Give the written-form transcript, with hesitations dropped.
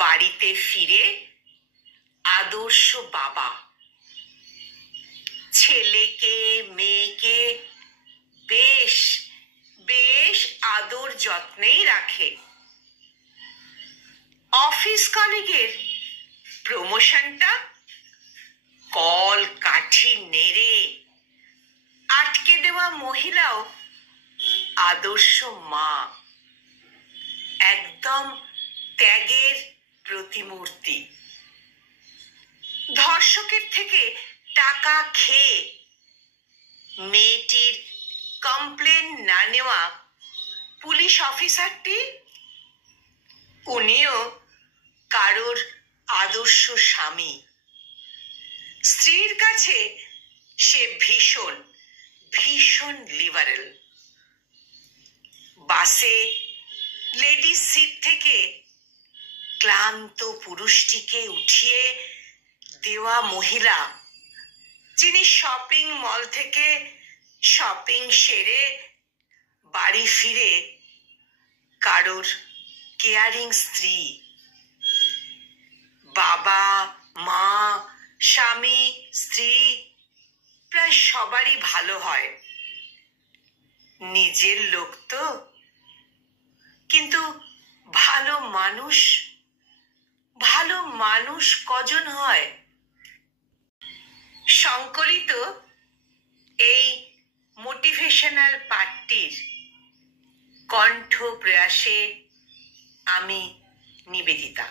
বাড়িতে ফিরে আদর্শ বাবা ছেলেকে মেয়েকে বেশ বেশ আদর যত্নেই রাখে। অফিস কলিগের প্রমোশনটা কল কাঠি নেড়ে আটকে দেওয়া মহিলাও আদর্শ মা, একদম ত্যাগের প্রতিমূর্তি। ধর্ষকের থেকে টাকা খেয়ে মেয়েটির কমপ্লেন না নেওয়া পুলিশ অফিসারটি, উনিও কারোর আদর্শ স্বামী। স্ত্রীর কাছে সে ভীষণ ভীষণ লিবারেল। বাসে লেডিস সিট থেকে ক্লান্ত পুরুষটিকে উঠিয়ে দেওয়া মহিলা, যিনি শপিং মল থেকে শপিং সেরে বাড়ি ফিরে কারোর কেয়ারিং স্ত্রী। বাবা মা স্বামী স্ত্রী প্রায় সবারই ভালো হয়, নিজের লোক তো। কিন্তু ভালো মানুষ কজন হয়? সংকলিত এই মোটিভেশনাল পাঠটির কণ্ঠ প্রয়াসে আমি নিবেদিতা।